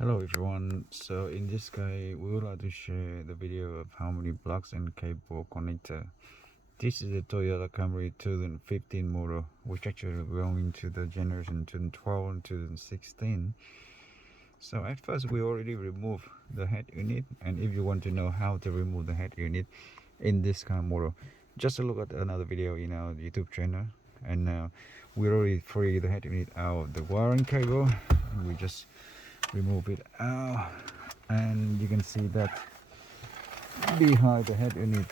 Hello everyone, so in this guide we would like to share the video of how many blocks and cable connector. This is a Toyota Camry 2015 model, which actually belonging to the generation 2012 and 2016. So at first we already removed the head unit, and if you want to know how to remove the head unit in this kind of model, just look at another video in our YouTube channel. And now we already free the head unit out of the wiring cable, and we just remove it out, and you can see that behind the head unit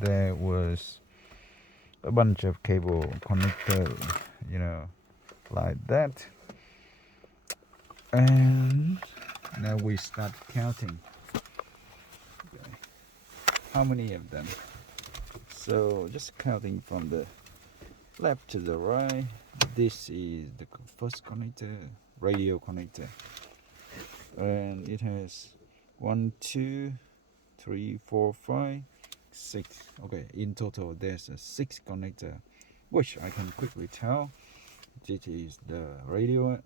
there was a bunch of cable connected, like that. And now we start counting how many of them. So just counting from the left to the right. This is the first connector, radio connector, and it has 1 2 3 4 5 6. Okay, in total there's a 6 connector, which I can quickly tell. This is the radio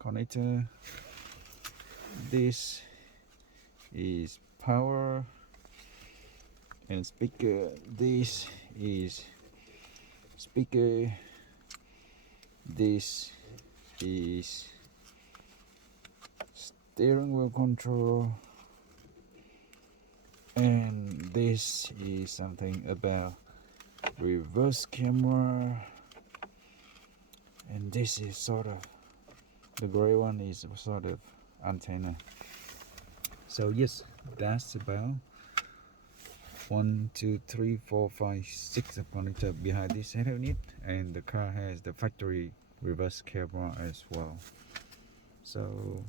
connector, this is power and speaker, this is speaker, this is steering wheel control, and this is something about reverse camera, and this is sort of, the gray one is sort of antenna. So yes, that's about 1 2 3 4 5 6 connector behind this head unit, and the car has the factory reverse camera as well. So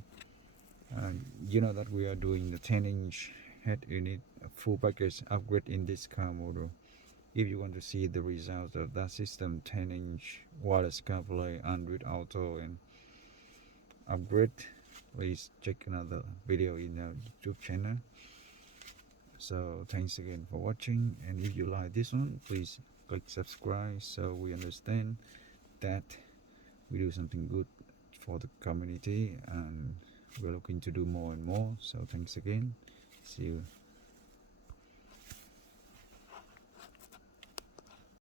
you know that we are doing the 10-inch head unit full package upgrade in this car model. If you want to see the results of that system, 10-inch wireless CarPlay, Android Auto and upgrade, please check another video in our YouTube channel. So thanks again for watching, and if you like this one, please click subscribe so we understand that we do something good for the community, and we're looking to do more and more. So thanks again, see you